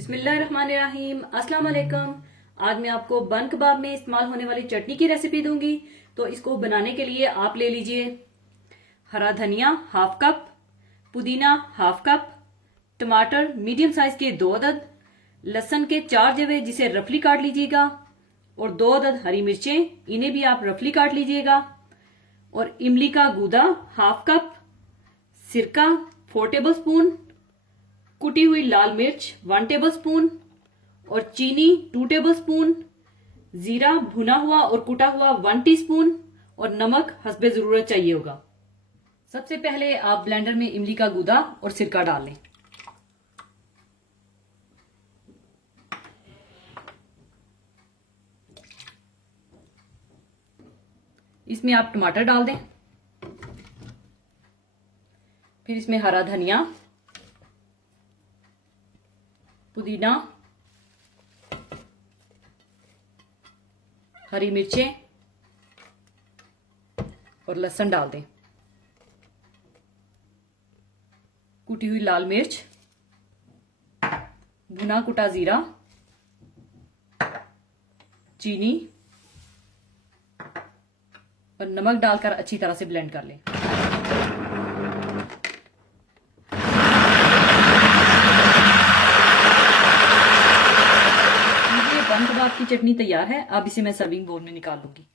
बिस्मिल्लाहिर्रहमानिर्रहीम। अस्सलाम वालेकुम। आज मैं आपको बन कबाब में इस्तेमाल होने वाली चटनी की रेसिपी दूंगी। तो इसको बनाने के लिए आप ले लीजिए हरा धनिया हाफ कप, पुदीना हाफ कप, टमाटर मीडियम साइज के 2 अदद, लहसुन के 4 जवे जिसे रफली काट लीजिएगा, और 2 अदद हरी मिर्चें, इन्हें भी आप रफली काट लीजिएगा, और इमली का गूदा हाफ कप, सिरका 4 टेबल स्पून, कुटी हुई लाल मिर्च 1 टेबल स्पून, और चीनी 2 टेबल स्पून, जीरा भुना हुआ और कुटा हुआ 1 टीस्पून, और नमक हस्बे जरूरत चाहिए होगा। सबसे पहले आप ब्लेंडर में इमली का गूदा और सिरका डाल लें। इसमें आप टमाटर डाल दें, फिर इसमें हरा धनिया, पुदीना, हरी मिर्चें और लहसुन डाल दें, कुटी हुई लाल मिर्च, भुना कुटा जीरा, चीनी और नमक डालकर अच्छी तरह से ब्लेंड कर लें। बन कबाब की चटनी तैयार है। अब इसे मैं सर्विंग बोल में निकाल लूंगी।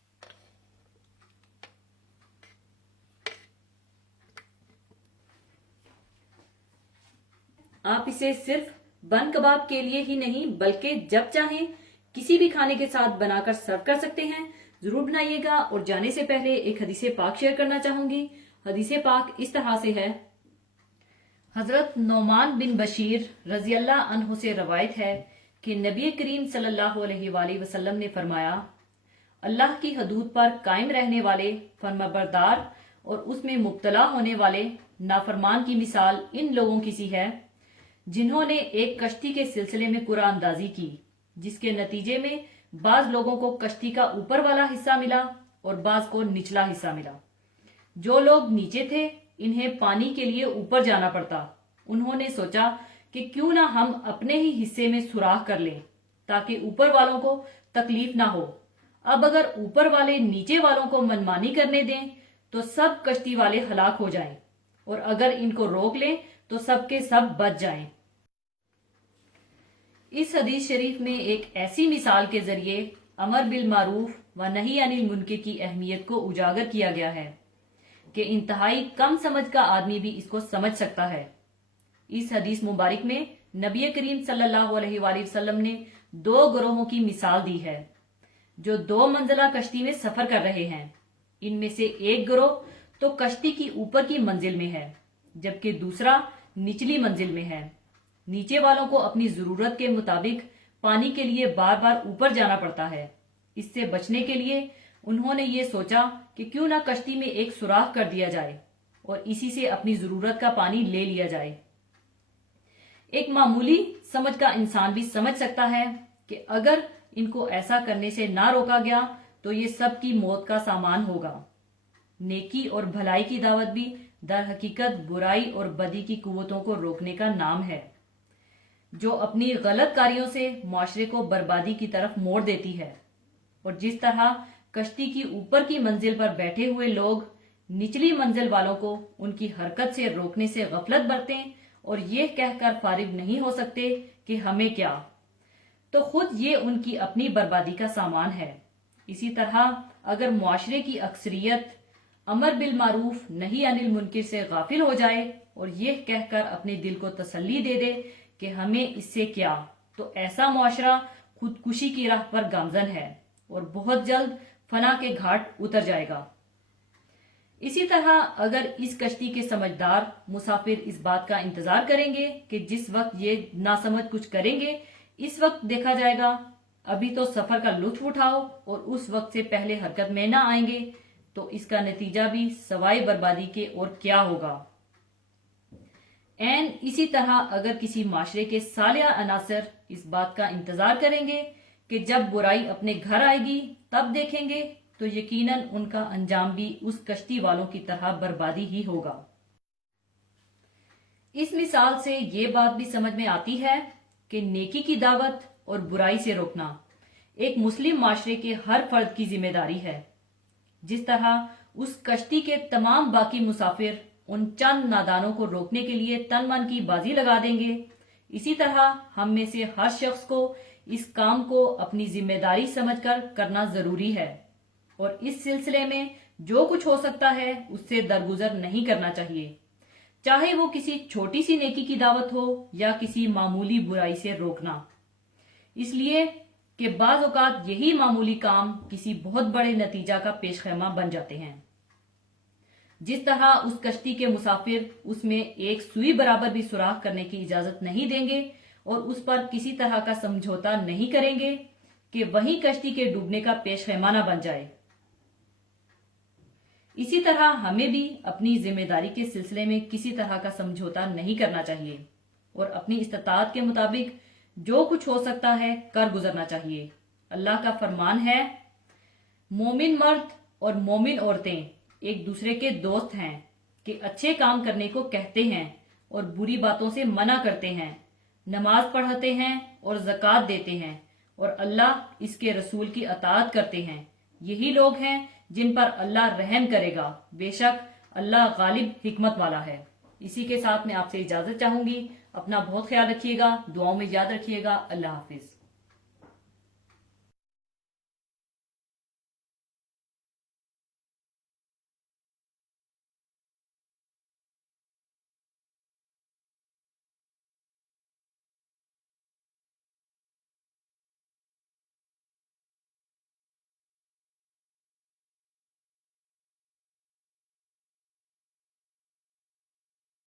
आप इसे सिर्फ बन कबाब के लिए ही नहीं बल्कि जब चाहें किसी भी खाने के साथ बनाकर सर्व कर सकते हैं। जरूर बनाइएगा। और जाने से पहले एक हदीसे पाक शेयर करना चाहूंगी। हदीसे पाक इस तरह से है। हजरत नौमान बिन बशीर रजी अल्लाह अन्हु से रवायत है कि नबी करीम सल्लल्लाहु अलैहि वसल्लम ने फरमाया, अल्लाह की हदूद पर कायम रहने वाले फरमाबरदार और उसमें मुब्तला होने वाले नाफरमान की मिसाल इन लोगों की सी है जिन्होंने एक कश्ती के सिलसिले में कुरान अंदाजी की, जिसके नतीजे में बाज लोगों को कश्ती का ऊपर वाला हिस्सा मिला और बाज को निचला हिस्सा मिला। जो लोग नीचे थे इन्हें पानी के लिए ऊपर जाना पड़ता। उन्होंने सोचा कि क्यों ना हम अपने ही हिस्से में सुराख कर लें ताकि ऊपर वालों को तकलीफ ना हो। अब अगर ऊपर वाले नीचे वालों को मनमानी करने दें तो सब कश्ती वाले हलाक हो जाएं, और अगर इनको रोक लें तो सबके सब बच जाएं। इस हदीस शरीफ में एक ऐसी मिसाल के जरिए अमर बिल मारूफ व नही अनिल मुनकर की अहमियत को उजागर किया गया है कि इंतहाई कम समझ का आदमी भी इसको समझ सकता है। इस हदीस मुबारक में नबी करीम सल्लल्लाहु अलैहि वसल्लम ने 2 गिरोहों की मिसाल दी है जो 2 मंजिला कश्ती में सफर कर रहे हैं। इनमें से एक गिरोह तो कश्ती की ऊपर की मंजिल में है जबकि दूसरा निचली मंजिल में है। नीचे वालों को अपनी जरूरत के मुताबिक पानी के लिए बार बार ऊपर जाना पड़ता है। इससे बचने के लिए उन्होंने ये सोचा कि क्यों ना कश्ती में एक सुराख कर दिया जाए और इसी से अपनी जरूरत का पानी ले लिया जाए। एक मामूली समझ का इंसान भी समझ सकता है कि अगर इनको ऐसा करने से ना रोका गया तो ये सब की मौत का सामान होगा। नेकी और भलाई की दावत भी दर हकीकत बुराई और बदी की कुव्वतों को रोकने का नाम है जो अपनी गलत कार्यों से मुआशरे को बर्बादी की तरफ मोड़ देती है। और जिस तरह कश्ती की ऊपर की मंजिल पर बैठे हुए लोग निचली मंजिल वालों को उनकी हरकत से रोकने से गफलत बरतें और ये कहकर फारिग नहीं हो सकते कि हमें क्या, तो खुद ये उनकी अपनी बर्बादी का सामान है। इसी तरह अगर मुआशरे की अक्सरियत अमर बिल मारूफ नही अनिल मुनकर से गाफिल हो जाए और ये कहकर अपने दिल को तसल्ली दे दे कि हमें इससे क्या, तो ऐसा मुआशरा खुदकुशी की राह पर गामजन है और बहुत जल्द फना के घाट उतर जाएगा। इसी तरह अगर इस कश्ती के समझदार मुसाफिर इस बात का इंतजार करेंगे कि जिस वक्त ये नासमझ कुछ करेंगे इस वक्त देखा जाएगा, अभी तो सफर का लुत्फ उठाओ, और उस वक्त से पहले हरकत में ना आएंगे तो इसका नतीजा भी सवाई बर्बादी के और क्या होगा। एन इसी तरह अगर किसी माशरे के सालिया अनासर इस बात का इंतजार करेंगे कि जब बुराई अपने घर आएगी तब देखेंगे तो यकीनन उनका अंजाम भी उस कश्ती वालों की तरह बर्बादी ही होगा। इस मिसाल से ये बात भी समझ में आती है कि नेकी की दावत और बुराई से रोकना एक मुस्लिम माशरे के हर फर्द की जिम्मेदारी है। जिस तरह उस कश्ती के तमाम बाकी मुसाफिर उन चंद नादानों को रोकने के लिए तन मन की बाजी लगा देंगे, इसी तरह हम में से हर शख्स को इस काम को अपनी जिम्मेदारी समझकर करना जरूरी है और इस सिलसिले में जो कुछ हो सकता है उससे दरगुजर नहीं करना चाहिए, चाहे वो किसी छोटी सी नेकी की दावत हो या किसी मामूली बुराई से रोकना। इसलिए कि बाज़ औक़ात यही मामूली काम किसी बहुत बड़े नतीजा का पेशखैमा बन जाते हैं। जिस तरह उस कश्ती के मुसाफिर उसमें एक सुई बराबर भी सुराख करने की इजाजत नहीं देंगे और उस पर किसी तरह का समझौता नहीं करेंगे कि वही कश्ती के डूबने का पेशखैमा न बन जाए, इसी तरह हमें भी अपनी जिम्मेदारी के सिलसिले में किसी तरह का समझौता नहीं करना चाहिए और अपनी इस्तात के मुताबिक जो कुछ हो सकता है कर गुजरना चाहिए। अल्लाह का फरमान है, मोमिन मर्द और मोमिन औरतें एक दूसरे के दोस्त हैं कि अच्छे काम करने को कहते हैं और बुरी बातों से मना करते हैं, नमाज पढ़ते हैं और ज़कात देते हैं और अल्लाह इसके रसूल की अताअत करते हैं। यही लोग हैं जिन पर अल्लाह रहम करेगा, बेशक अल्लाह गालिब हिकमत वाला है। इसी के साथ मैं आपसे इजाजत चाहूंगी। अपना बहुत ख्याल रखिएगा, दुआओं में याद रखिएगा। अल्लाह हाफिज।